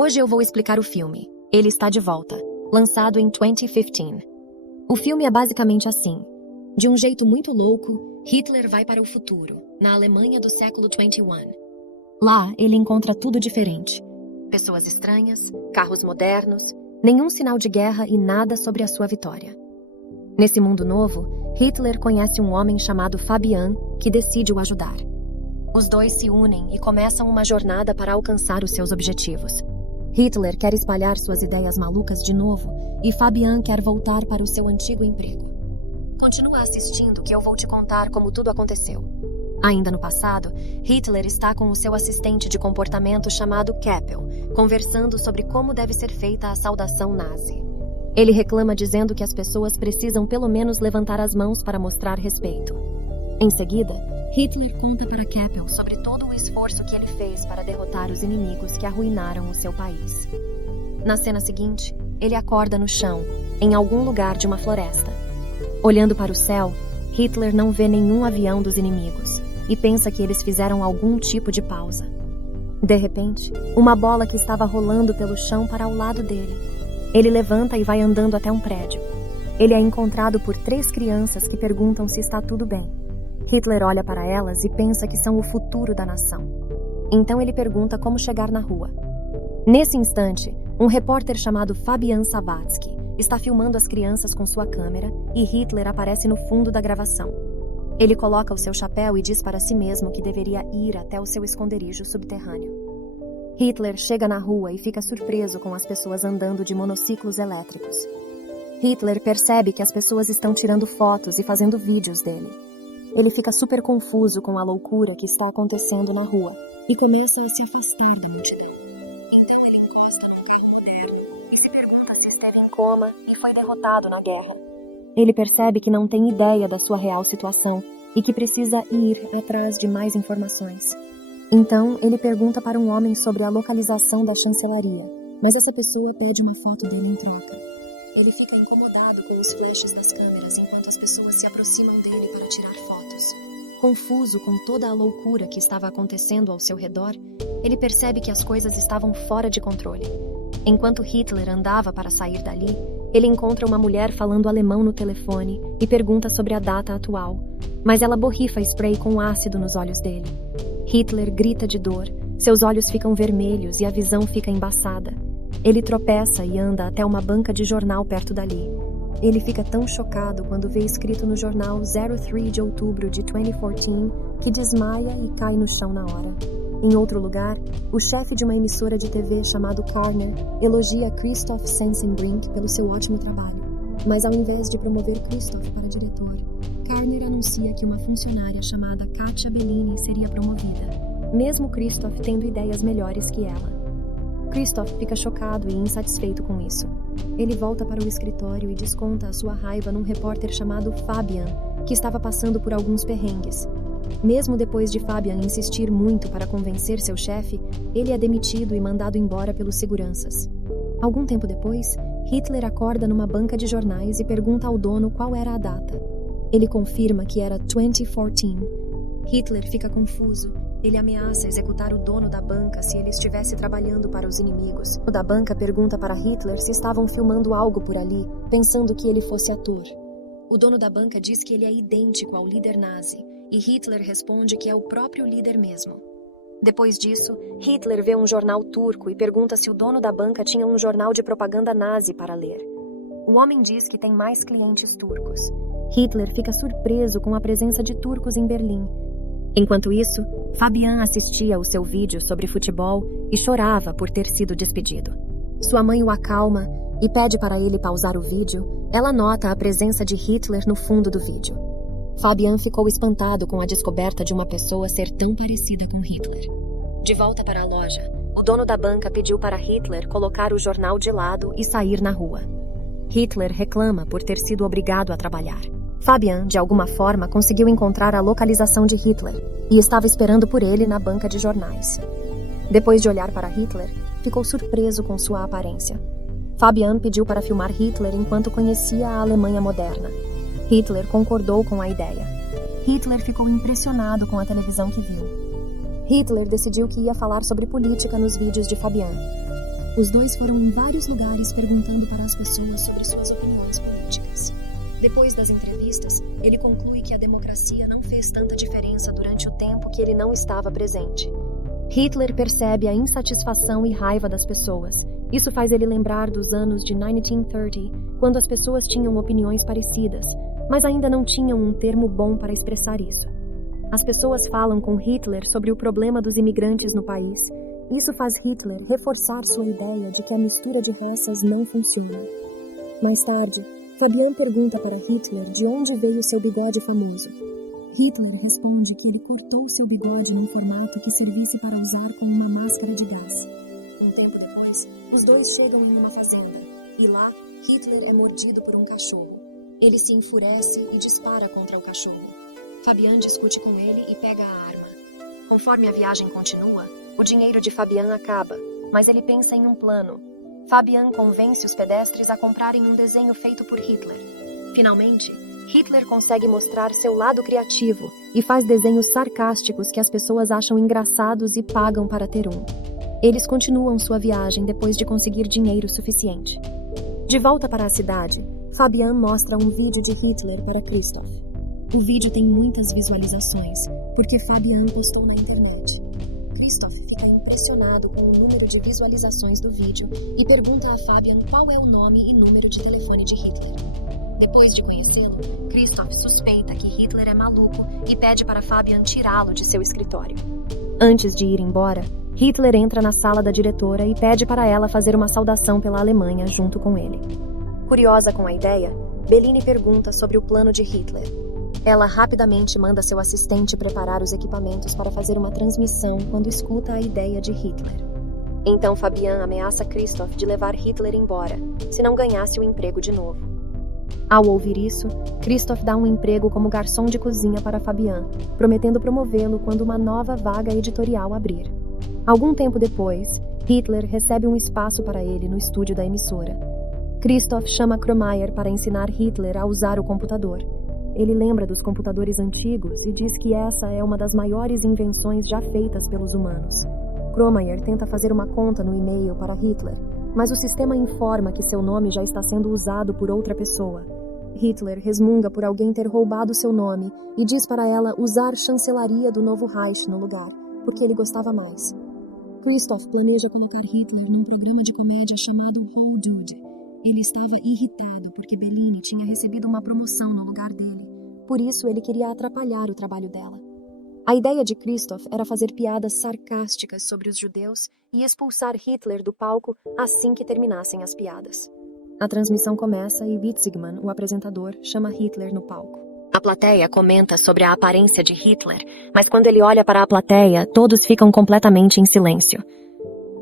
Hoje eu vou explicar o filme. Ele está de volta, lançado em 2015. O filme é basicamente assim. De um jeito muito louco, Hitler vai para o futuro, na Alemanha do século 21. Lá, ele encontra tudo diferente. Pessoas estranhas, carros modernos, nenhum sinal de guerra e nada sobre a sua vitória. Nesse mundo novo, Hitler conhece um homem chamado Fabian, que decide o ajudar. Os dois se unem e começam uma jornada para alcançar os seus objetivos. Hitler quer espalhar suas ideias malucas de novo e Fabian quer voltar para o seu antigo emprego. Continua assistindo que eu vou te contar como tudo aconteceu. Ainda no passado, Hitler está com o seu assistente de comportamento chamado Keppel, conversando sobre como deve ser feita a saudação nazi. Ele reclama dizendo que as pessoas precisam pelo menos levantar as mãos para mostrar respeito. Em seguida, Hitler conta para Keppel sobre todo o esforço que ele fez para derrotar os inimigos que arruinaram o seu país. Na cena seguinte, ele acorda no chão, em algum lugar de uma floresta. Olhando para o céu, Hitler não vê nenhum avião dos inimigos e pensa que eles fizeram algum tipo de pausa. De repente, uma bola que estava rolando pelo chão para ao lado dele. Ele levanta e vai andando até um prédio. Ele é encontrado por 3 crianças que perguntam se está tudo bem. Hitler olha para elas e pensa que são o futuro da nação. Então ele pergunta como chegar na rua. Nesse instante, um repórter chamado Fabian Savatsky está filmando as crianças com sua câmera e Hitler aparece no fundo da gravação. Ele coloca o seu chapéu e diz para si mesmo que deveria ir até o seu esconderijo subterrâneo. Hitler chega na rua e fica surpreso com as pessoas andando de monociclos elétricos. Hitler percebe que as pessoas estão tirando fotos e fazendo vídeos dele. Ele fica super confuso com a loucura que está acontecendo na rua e começa a se afastar da multidão. Então ele encosta num carro moderno e se pergunta se esteve em coma e foi derrotado na guerra. Ele percebe que não tem ideia da sua real situação e que precisa ir atrás de mais informações. Então ele pergunta para um homem sobre a localização da chancelaria, mas essa pessoa pede uma foto dele em troca. Ele fica incomodado com os flashes das câmeras enquanto as pessoas se aproximam dele para tirar fotos. Confuso com toda a loucura que estava acontecendo ao seu redor, ele percebe que as coisas estavam fora de controle. Enquanto Hitler andava para sair dali, ele encontra uma mulher falando alemão no telefone e pergunta sobre a data atual, mas ela borrifa spray com ácido nos olhos dele. Hitler grita de dor, seus olhos ficam vermelhos e a visão fica embaçada. Ele tropeça e anda até uma banca de jornal perto dali. Ele fica tão chocado quando vê escrito no jornal 03 de outubro de 2014 que desmaia e cai no chão na hora. Em outro lugar, o chefe de uma emissora de TV chamado Karner elogia Christoph Sensenbrink pelo seu ótimo trabalho. Mas ao invés de promover Christoph para diretor, Karner anuncia que uma funcionária chamada Katia Bellini seria promovida, mesmo Christoph tendo ideias melhores que ela. Christoph fica chocado e insatisfeito com isso. Ele volta para o escritório e desconta a sua raiva num repórter chamado Fabian, que estava passando por alguns perrengues. Mesmo depois de Fabian insistir muito para convencer seu chefe, ele é demitido e mandado embora pelos seguranças. Algum tempo depois, Hitler acorda numa banca de jornais e pergunta ao dono qual era a data. Ele confirma que era 2014. Hitler fica confuso. Ele ameaça executar o dono da banca se ele estivesse trabalhando para os inimigos. O dono da banca pergunta para Hitler se estavam filmando algo por ali, pensando que ele fosse ator. O dono da banca diz que ele é idêntico ao líder nazi, e Hitler responde que é o próprio líder mesmo. Depois disso, Hitler vê um jornal turco e pergunta se o dono da banca tinha um jornal de propaganda nazi para ler. O homem diz que tem mais clientes turcos. Hitler fica surpreso com a presença de turcos em Berlim. Enquanto isso, Fabian assistia ao seu vídeo sobre futebol e chorava por ter sido despedido. Sua mãe o acalma e pede para ele pausar o vídeo. Ela nota a presença de Hitler no fundo do vídeo. Fabian ficou espantado com a descoberta de uma pessoa ser tão parecida com Hitler. De volta para a loja, o dono da banca pediu para Hitler colocar o jornal de lado e sair na rua. Hitler reclama por ter sido obrigado a trabalhar. Fabian, de alguma forma, conseguiu encontrar a localização de Hitler e estava esperando por ele na banca de jornais. Depois de olhar para Hitler, ficou surpreso com sua aparência. Fabian pediu para filmar Hitler enquanto conhecia a Alemanha moderna. Hitler concordou com a ideia. Hitler ficou impressionado com a televisão que viu. Hitler decidiu que ia falar sobre política nos vídeos de Fabian. Os dois foram em vários lugares perguntando para as pessoas sobre suas opiniões políticas. Depois das entrevistas, ele conclui que a democracia não fez tanta diferença durante o tempo que ele não estava presente. Hitler percebe a insatisfação e raiva das pessoas. Isso faz ele lembrar dos anos de 1930, quando as pessoas tinham opiniões parecidas, mas ainda não tinham um termo bom para expressar isso. As pessoas falam com Hitler sobre o problema dos imigrantes no país. Isso faz Hitler reforçar sua ideia de que a mistura de raças não funciona. Mais tarde, Fabian pergunta para Hitler de onde veio seu bigode famoso. Hitler responde que ele cortou seu bigode num formato que servisse para usar como uma máscara de gás. Um tempo depois, os dois chegam em uma fazenda, e lá, Hitler é mordido por um cachorro. Ele se enfurece e dispara contra o cachorro. Fabian discute com ele e pega a arma. Conforme a viagem continua, o dinheiro de Fabian acaba, mas ele pensa em um plano. Fabian convence os pedestres a comprarem um desenho feito por Hitler. Finalmente, Hitler consegue mostrar seu lado criativo e faz desenhos sarcásticos que as pessoas acham engraçados e pagam para ter um. Eles continuam sua viagem depois de conseguir dinheiro suficiente. De volta para a cidade, Fabian mostra um vídeo de Hitler para Christoph. O vídeo tem muitas visualizações, porque Fabian postou na internet. Christoph fica impressionado com o número de visualizações do vídeo e pergunta a Fabian qual é o nome e número de telefone de Hitler. Depois de conhecê-lo, Christoph suspeita que Hitler é maluco e pede para Fabian tirá-lo de seu escritório. Antes de ir embora, Hitler entra na sala da diretora e pede para ela fazer uma saudação pela Alemanha junto com ele. Curiosa com a ideia, Bellini pergunta sobre o plano de Hitler. Ela rapidamente manda seu assistente preparar os equipamentos para fazer uma transmissão quando escuta a ideia de Hitler. Então Fabian ameaça Christoph de levar Hitler embora, se não ganhasse o emprego de novo. Ao ouvir isso, Christoph dá um emprego como garçom de cozinha para Fabian, prometendo promovê-lo quando uma nova vaga editorial abrir. Algum tempo depois, Hitler recebe um espaço para ele no estúdio da emissora. Christoph chama Kromayer para ensinar Hitler a usar o computador. Ele lembra dos computadores antigos e diz que essa é uma das maiores invenções já feitas pelos humanos. Kromayer tenta fazer uma conta no e-mail para Hitler, mas o sistema informa que seu nome já está sendo usado por outra pessoa. Hitler resmunga por alguém ter roubado seu nome e diz para ela usar chancelaria do novo Reich no lugar, porque ele gostava mais. Christoph planeja colocar Hitler num programa de comédia chamado How Dude. Ele estava irritado porque Bellini tinha recebido uma promoção no lugar dele. Por isso, ele queria atrapalhar o trabalho dela. A ideia de Christoph era fazer piadas sarcásticas sobre os judeus e expulsar Hitler do palco assim que terminassem as piadas. A transmissão começa e Witzigmann, o apresentador, chama Hitler no palco. A plateia comenta sobre a aparência de Hitler, mas quando ele olha para a plateia, todos ficam completamente em silêncio.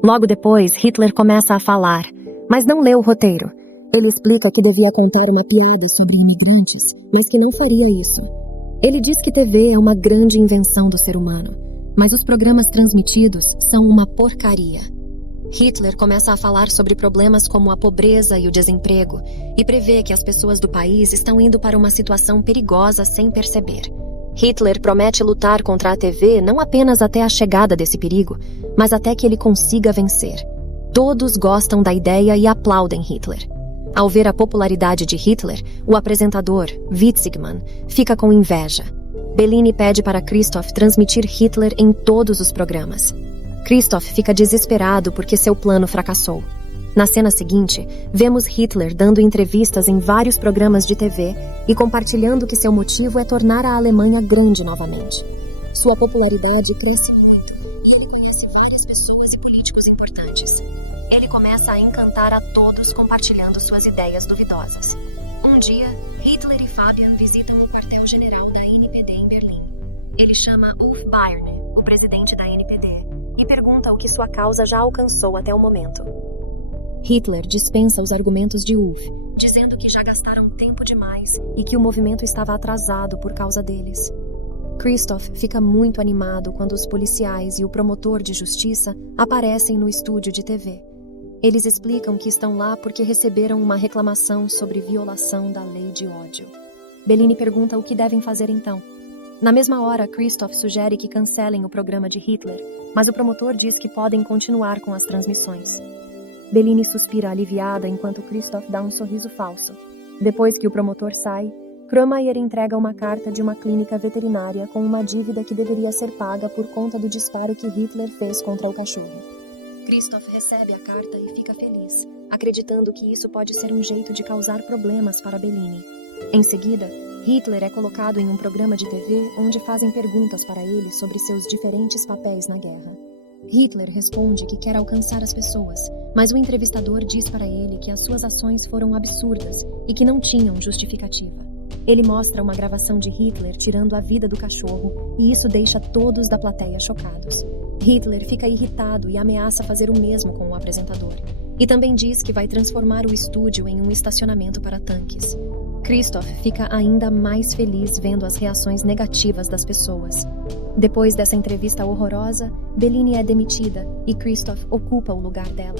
Logo depois, Hitler começa a falar, mas não lê o roteiro. Ele explica que devia contar uma piada sobre imigrantes, mas que não faria isso. Ele diz que TV é uma grande invenção do ser humano, mas os programas transmitidos são uma porcaria. Hitler começa a falar sobre problemas como a pobreza e o desemprego e prevê que as pessoas do país estão indo para uma situação perigosa sem perceber. Hitler promete lutar contra a TV não apenas até a chegada desse perigo, mas até que ele consiga vencer. Todos gostam da ideia e aplaudem Hitler. Ao ver a popularidade de Hitler, o apresentador, Witzigmann, fica com inveja. Bellini pede para Christoph transmitir Hitler em todos os programas. Christoph fica desesperado porque seu plano fracassou. Na cena seguinte, vemos Hitler dando entrevistas em vários programas de TV e compartilhando que seu motivo é tornar a Alemanha grande novamente. Sua popularidade cresce muito e ele conhece várias pessoas e políticos importantes. Ele começa a encantar a todos compartilhando suas ideias duvidosas. Um dia, Hitler e Fabian visitam o quartel-general da NPD em Berlim. Ele chama Ulf Byrne, o presidente da NPD, e pergunta o que sua causa já alcançou até o momento. Hitler dispensa os argumentos de Ulf, dizendo que já gastaram tempo demais e que o movimento estava atrasado por causa deles. Christoph fica muito animado quando os policiais e o promotor de justiça aparecem no estúdio de TV. Eles explicam que estão lá porque receberam uma reclamação sobre violação da lei de ódio. Bellini pergunta o que devem fazer então. Na mesma hora, Christoph sugere que cancelem o programa de Hitler, mas o promotor diz que podem continuar com as transmissões. Bellini suspira aliviada enquanto Christoph dá um sorriso falso. Depois que o promotor sai, Kromayer entrega uma carta de uma clínica veterinária com uma dívida que deveria ser paga por conta do disparo que Hitler fez contra o cachorro. Christoph recebe a carta e fica feliz, acreditando que isso pode ser um jeito de causar problemas para Bellini. Em seguida, Hitler é colocado em um programa de TV onde fazem perguntas para ele sobre seus diferentes papéis na guerra. Hitler responde que quer alcançar as pessoas, mas o entrevistador diz para ele que as suas ações foram absurdas e que não tinham justificativa. Ele mostra uma gravação de Hitler tirando a vida do cachorro e isso deixa todos da plateia chocados. Hitler fica irritado e ameaça fazer o mesmo com o apresentador. E também diz que vai transformar o estúdio em um estacionamento para tanques. Christoph fica ainda mais feliz vendo as reações negativas das pessoas. Depois dessa entrevista horrorosa, Bellini é demitida e Christoph ocupa o lugar dela.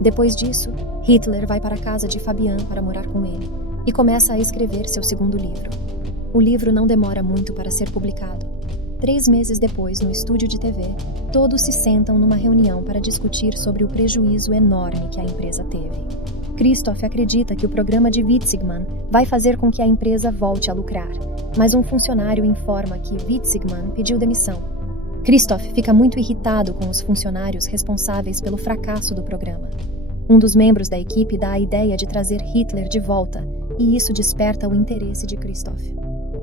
Depois disso, Hitler vai para a casa de Fabian para morar com ele e começa a escrever seu segundo livro. O livro não demora muito para ser publicado. 3 meses depois, no estúdio de TV, todos se sentam numa reunião para discutir sobre o prejuízo enorme que a empresa teve. Christoph acredita que o programa de Witzigmann vai fazer com que a empresa volte a lucrar, mas um funcionário informa que Witzigmann pediu demissão. Christoph fica muito irritado com os funcionários responsáveis pelo fracasso do programa. Um dos membros da equipe dá a ideia de trazer Hitler de volta, e isso desperta o interesse de Christoph.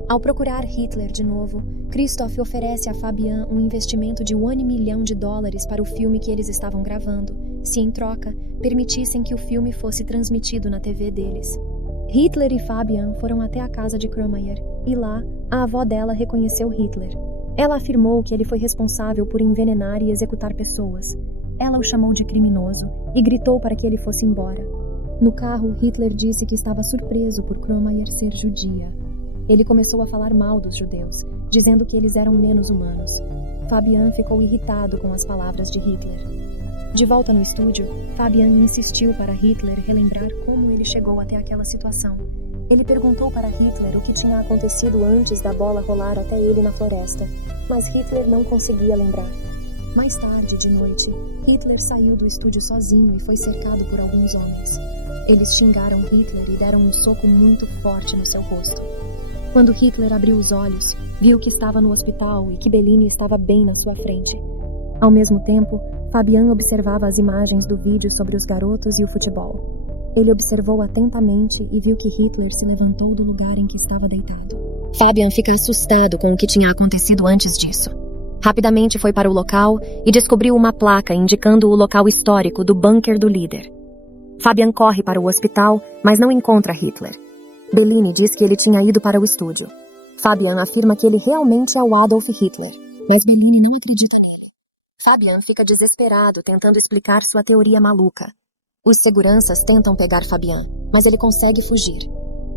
Ao procurar Hitler de novo, Christoph oferece a Fabian um investimento de $1 milhão para o filme que eles estavam gravando, se em troca, permitissem que o filme fosse transmitido na TV deles. Hitler e Fabian foram até a casa de Kromayer, e lá, a avó dela reconheceu Hitler. Ela afirmou que ele foi responsável por envenenar e executar pessoas. Ela o chamou de criminoso e gritou para que ele fosse embora. No carro, Hitler disse que estava surpreso por Kromayer ser judia. Ele começou a falar mal dos judeus, dizendo que eles eram menos humanos. Fabian ficou irritado com as palavras de Hitler. De volta no estúdio, Fabian insistiu para Hitler relembrar como ele chegou até aquela situação. Ele perguntou para Hitler o que tinha acontecido antes da bola rolar até ele na floresta, mas Hitler não conseguia lembrar. Mais tarde, de noite, Hitler saiu do estúdio sozinho e foi cercado por alguns homens. Eles xingaram Hitler e deram um soco muito forte no seu rosto. Quando Hitler abriu os olhos, viu que estava no hospital e que Bellini estava bem na sua frente. Ao mesmo tempo, Fabian observava as imagens do vídeo sobre os garotos e o futebol. Ele observou atentamente e viu que Hitler se levantou do lugar em que estava deitado. Fabian fica assustado com o que tinha acontecido antes disso. Rapidamente foi para o local e descobriu uma placa indicando o local histórico do bunker do líder. Fabian corre para o hospital, mas não encontra Hitler. Bellini diz que ele tinha ido para o estúdio. Fabian afirma que ele realmente é o Adolf Hitler, mas Bellini não acredita nele. Fabian fica desesperado tentando explicar sua teoria maluca. Os seguranças tentam pegar Fabian, mas ele consegue fugir.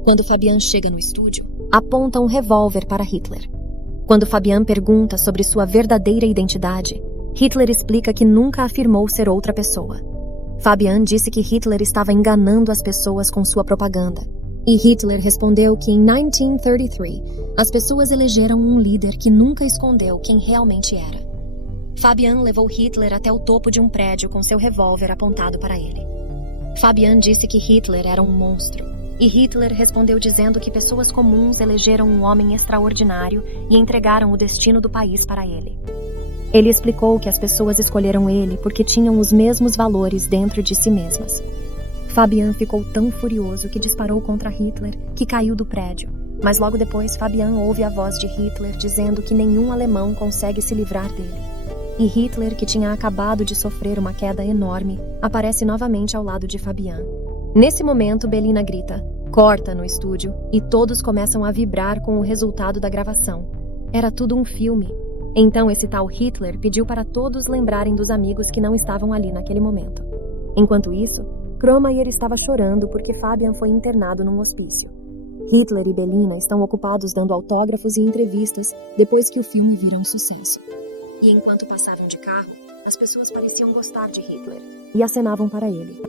Quando Fabian chega no estúdio, aponta um revólver para Hitler. Quando Fabian pergunta sobre sua verdadeira identidade, Hitler explica que nunca afirmou ser outra pessoa. Fabian disse que Hitler estava enganando as pessoas com sua propaganda. E Hitler respondeu que em 1933, as pessoas elegeram um líder que nunca escondeu quem realmente era. Fabian levou Hitler até o topo de um prédio com seu revólver apontado para ele. Fabian disse que Hitler era um monstro, e Hitler respondeu dizendo que pessoas comuns elegeram um homem extraordinário e entregaram o destino do país para ele. Ele explicou que as pessoas escolheram ele porque tinham os mesmos valores dentro de si mesmas. Fabian ficou tão furioso que disparou contra Hitler, que caiu do prédio. Mas logo depois, Fabian ouve a voz de Hitler dizendo que nenhum alemão consegue se livrar dele. E Hitler, que tinha acabado de sofrer uma queda enorme, aparece novamente ao lado de Fabian. Nesse momento, Bellina grita, corta no estúdio, e todos começam a vibrar com o resultado da gravação. Era tudo um filme. Então esse tal Hitler pediu para todos lembrarem dos amigos que não estavam ali naquele momento. Enquanto isso, Kromayer estava chorando porque Fabian foi internado num hospício. Hitler e Bellina estão ocupados dando autógrafos e entrevistas depois que o filme vira um sucesso. E enquanto passavam de carro, as pessoas pareciam gostar de Hitler e acenavam para ele.